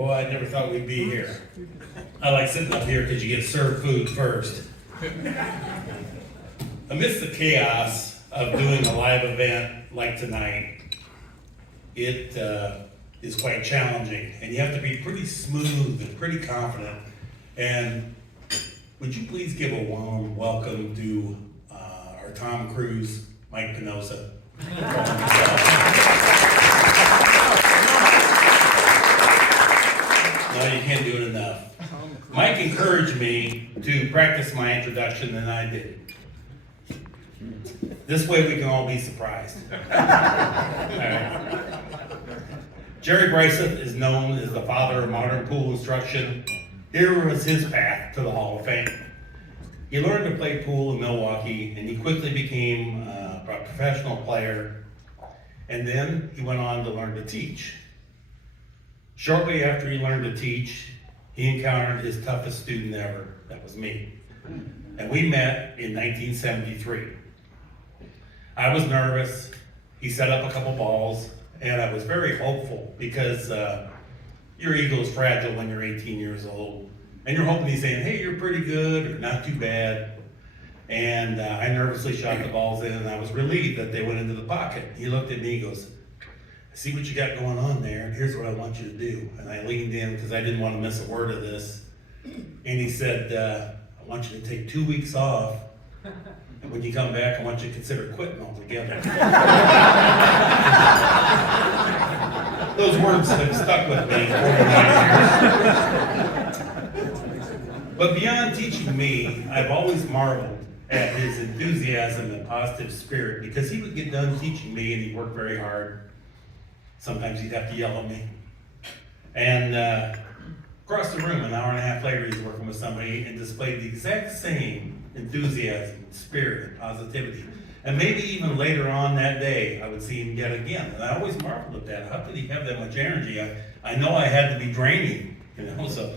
Boy, I never thought we'd be here. I like sitting up here because you get served food first. Amidst the chaos of doing a live event like tonight, it is quite challenging, and you have to be pretty smooth and pretty confident. And would you please give a warm welcome to our Tom Cruise, Mike Pinoza. No, you can't do it enough. Mike encouraged me to practice my introduction, and I did. This way we can all be surprised. All right. Jerry BRIESATH is known as the father of modern pool instruction. Here was his path to the Hall of Fame. He learned to play pool in Milwaukee, and he quickly became a professional player, and then he went on to learn to teach. Shortly after he learned to teach, he encountered his toughest student ever. That was me. And we met in 1973. I was nervous. He set up a couple balls, and I was very hopeful because your ego is fragile when you're 18 years old. And you're hoping he's saying, hey, you're pretty good, or not too bad. And I nervously shot the balls in, and I was relieved that they went into the pocket. He looked at me, he goes, I see what you got going on there, and here's what I want you to do. And I leaned in because I didn't want to miss a word of this. And he said, I want you to take 2 weeks off, and when you come back, I want you to consider quitting altogether. Those words have stuck with me for 49 years. But beyond teaching me, I've always marveled at his enthusiasm and positive spirit, because he would get done teaching me and he'd work very hard. Sometimes he'd have to yell at me. And across the room, an hour and a half later, he's working with somebody and displayed the exact same enthusiasm, spirit, and positivity. And maybe even later on that day, I would see him yet again. And I always marveled at that. How could he have that much energy? I know I had to be draining, so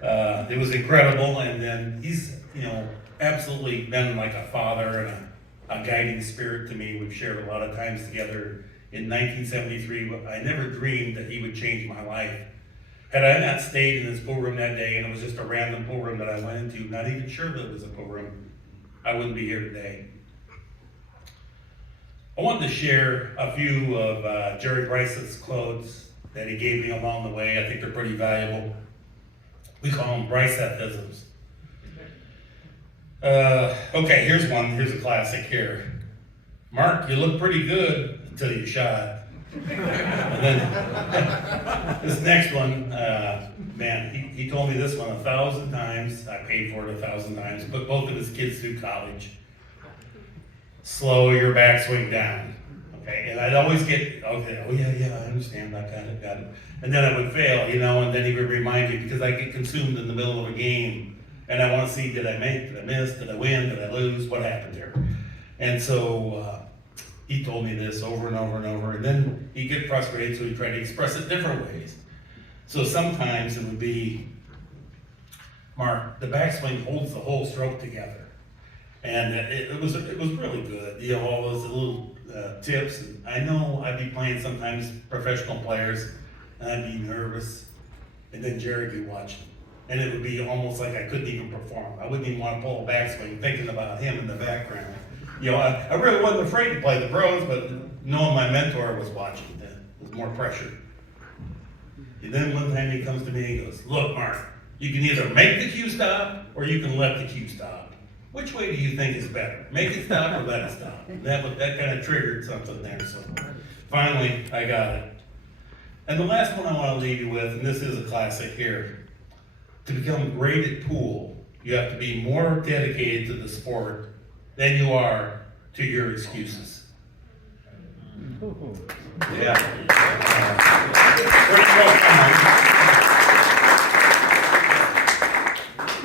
it was incredible. And then he's, absolutely been like a father and a guiding spirit to me. We've shared a lot of times together. In 1973, I never dreamed that he would change my life. Had I not stayed in his pool room that day, and it was just a random pool room that I went into, not even sure that it was a pool room, I wouldn't be here today. I wanted to share a few of Jerry BRIESATH's quotes that he gave me along the way. I think they're pretty valuable. We call them BRIESATHisms. Okay, here's one. Here's a classic here. Mark, you look pretty good until you shot. And then this next one, man, he told me this one 1,000 times. I paid for it 1,000 times. Put both of his kids through college. Slow your backswing down. Okay, and I'd always get, okay, oh yeah, I understand, I got it. And then I would fail, and then he would remind me, because I get consumed in the middle of a game, and I want to see, did I make, did I miss, did I win, did I lose, what happened there? And so he told me this over and over and over, and then he'd get frustrated, so he'd try to express it different ways. So sometimes it would be, Mark, the backswing holds the whole stroke together. And it was really good, all those little tips. And I know I'd be playing sometimes professional players, and I'd be nervous, and then Jerry'd be watching. And it would be almost like I couldn't even perform. I wouldn't even want to pull a backswing thinking about him in the background. I really wasn't afraid to play the pros, but knowing my mentor was watching, there was more pressure. And then one time he comes to me and he goes, look, Mark, you can either make the cue stop or you can let the cue stop. Which way do you think is better? Make it stop or let it stop? That kind of triggered something there. So finally, I got it. And the last one I want to leave you with, and this is a classic here. To become great at pool, you have to be more dedicated to the sport than you are to your excuses. Yeah.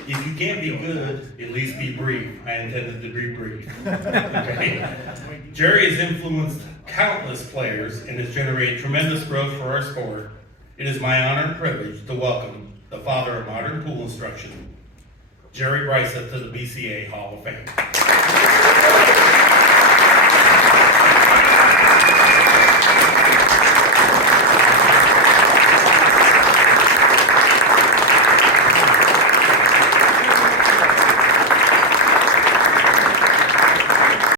If you can't be good, at least be brief. I intended to be brief. Okay? Jerry has influenced countless players and has generated tremendous growth for our sport. It is my honor and privilege to welcome the father of modern pool instruction, Jerry BRIESATH, to the BCA Hall of Fame.